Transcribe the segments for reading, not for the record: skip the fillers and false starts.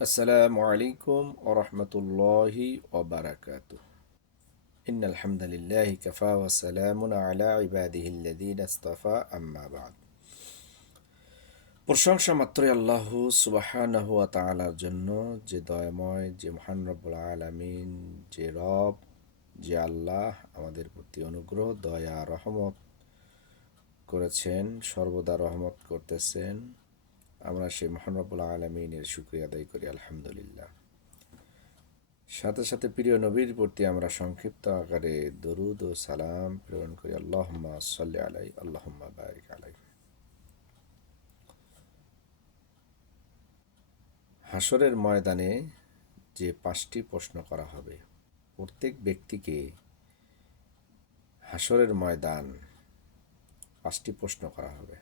আসসালামু আলাইকুম ওয়া রাহমাতুল্লাহি ওয়া বারাকাতুহু। ইন্নাল হামদালিল্লাহি কাফা ওয়া সালামুন আলা ইবাদিহিল্লাযীনা ইসতাফা আম্মা বা'দ। প্রশংসা মাত্রই আল্লাহ সুবহানাহু ওয়া তাআলার জন্য, যে দয়াময়, যে মহান রব্বুল আলামিন, যে রব, যে আল্লাহ আমাদের প্রতি অনুগ্রহ, দয়া, রহমত করেছেন, সর্বদা রহমত করতেছেন। আমরা সেই মহান রব্বুল আলামিনের শুকরিয়া আদায় করি, আলহামদুলিল্লাহ। সাথে সাথে প্রিয় নবীর প্রতি আমরা সংক্ষিপ্ত আকারে দরুদ ও সালাম প্রেরণ করি। আল্লাহুম্মা সাল্লি আলাই, আল্লাহুম্মা বারিক আলাই। হাসরের ময়দানে যে 5টি প্রশ্ন করা হবে, প্রত্যেক ব্যক্তিকে হাসরের ময়দান 5টি প্রশ্ন করা হবে।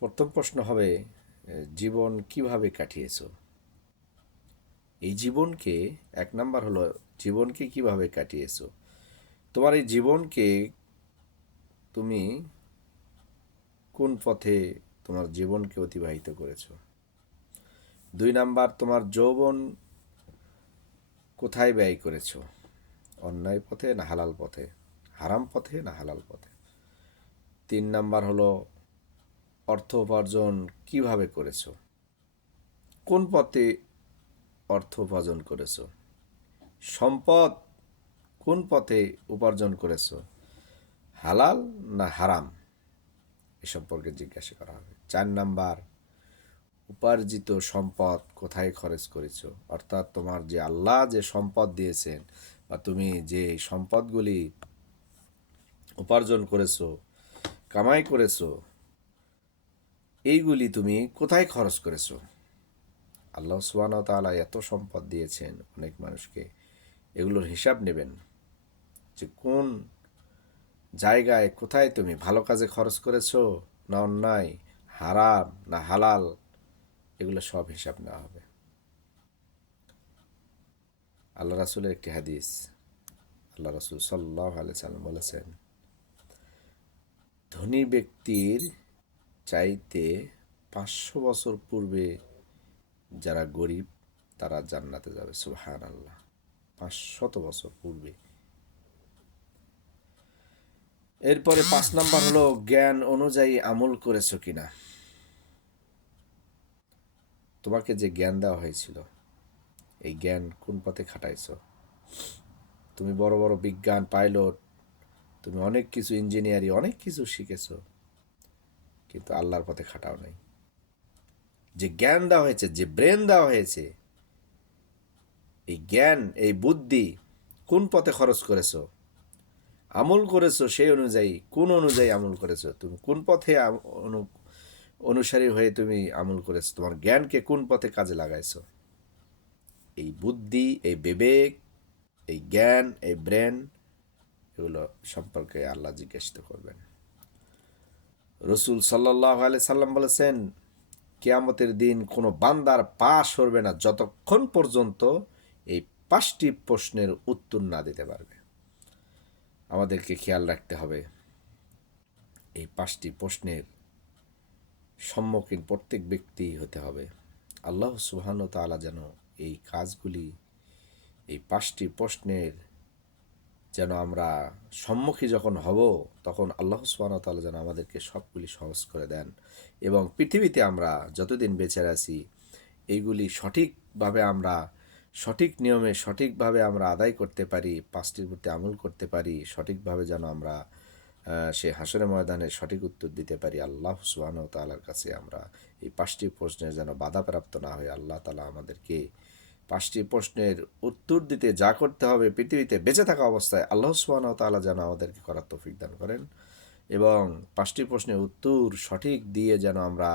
প্রথম প্রশ্ন হবে, জীবন কিভাবে কাটিয়েছো? এই জীবনকে, 1 নাম্বার হলো জীবনকে কিভাবে কাটিয়েছো। তোমার এই জীবনকে তুমি কোন পথে তোমার জীবনকে অতিবাহিত করেছো। 2 নাম্বার, তোমার যৌবন কোথায় ব্যয় করেছো? অন্যায় পথে না হালাল পথে, হারাম পথে না হালাল পথে। 3 নাম্বার হলো অর্থ উপার্জন কিভাবে করেছো, কোন পথে অর্থ উপার্জন করেছো। সম্পদ কোন পথে উপার্জন করেছো, হালাল না হারাম, এ সম্পর্কে জিজ্ঞাসা করা হবে। 4 নাম্বার, উপার্জিত সম্পদ কোথায় খরচ করেছো, অর্থাৎ তোমার যে আল্লাহ যে সম্পদ দিয়েছেন বা তুমি যে সম্পদগুলি উপার্জন করেছো, কামাই করেছো, এইগুলি তুমি কোথায় খরচ করেছো। আল্লাহ সুবহানাহু ওয়া তাআলা এত সম্পদ দিয়েছেন অনেক মানুষকে, এগুলোর হিসাব নেবেন যে কোন জায়গায় কোথায় তুমি ভালো কাজে খরচ করেছো না অন্যায়, হারাম না হালাল, এগুলো সব হিসাব নেওয়া হবে। আল্লাহ রাসূলের একটি হাদিস, আল্লাহ রাসূল সাল্লাল্লাহু আলাইহি সাল্লাম বলেছেন, ধনী ব্যক্তির চাইতে 500 বছর পূর্বে যারা গরিব তারা জান্নাতে যাবে। সুবহানাল্লাহ, 500 বছর পূর্বে। এরপরে 5 নাম্বার হলো জ্ঞান অনুযায়ী আমল করেছো কিনা। তোমাকে যে জ্ঞান দেওয়া হয়েছিল, এই জ্ঞান কোন পথে খাটাইছো। তুমি বড় বড় বিজ্ঞান, পাইলট, তুমি অনেক কিছু, ইঞ্জিনিয়ারিং, অনেক কিছু শিখেছো, কিন্তু আল্লাহর পথে খাটাও নাই। যে জ্ঞান দেওয়া হয়েছে, যে ব্রেন দেওয়া হয়েছে, এই জ্ঞান, এই বুদ্ধি কোন পথে খরচ করেছো, আমল করেছো সেই অনুযায়ী, কোন অনুযায়ী আমল করেছো, তুমি কোন পথে অনুসারী হয়ে তুমি আমল করেছো, তোমার জ্ঞানকে কোন পথে কাজে লাগাইছো। এই বুদ্ধি, এই বিবেক, এই জ্ঞান, এই ব্রেন, এগুলো সম্পর্কে আল্লাহ জিজ্ঞাসিত করবেন। রসুল সাল্লাল্লাহু আলাইহি সাল্লাম বলেছেন, কিয়ামতের দিন কোনো বান্দার পা সরবে না যতক্ষণ পর্যন্ত এই 5টি প্রশ্নের উত্তর না দিতে পারবে। আমাদেরকে খেয়াল রাখতে হবে, এই 5টি প্রশ্নের সম্মুখীন প্রত্যেক ব্যক্তি হতে হবে। আল্লাহ সুবহানাহু ওয়া তাআলা যেন এই কাজগুলি, এই 5টি প্রশ্নের যেন আমরা সম্মুখী যখন হব, তখন আল্লাহ সুবহানাহু ওয়া তাআলা যেন আমাদেরকে সবগুলি সহজ করে দেন এবং পৃথিবীতে আমরা যতদিন বেঁচে আছি এইগুলি সঠিকভাবে আমরা, সঠিক নিয়মে সঠিকভাবে আমরা আদায় করতে পারি, 5টির প্রতি আমল করতে পারি, সঠিকভাবে যেন আমরা সে হাসরের ময়দানে সঠিক উত্তর দিতে পারি। আল্লাহ সুবহানাহু ওয়া তাআলার কাছে আমরা এই 5টি প্রশ্নের যেন বাধাপ্রাপ্ত না হই। আল্লাহ তাআলা আমাদেরকে 5টি প্রশ্নের উত্তর দিতে যা করতে হবে পৃথিবীতে বেঁচে থাকা অবস্থায়, আল্লাহ সুবহানাহু ওয়া তাআলা যেন আমাদেরকে করার তৌফিক দান করেন এবং 5টি প্রশ্নের উত্তর সঠিক দিয়ে যেন আমরা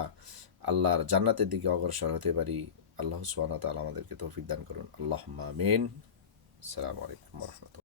আল্লাহর জান্নাতের দিকে অগ্রসর হতে পারি। আল্লাহ সুবহানাহু ওয়া তাআলা আমাদেরকে তৌফিক দান করুন। আল্লাহুম্মা আমিন। আসসালামু আলাইকুম ওয়া রাহমাতুল্লাহ।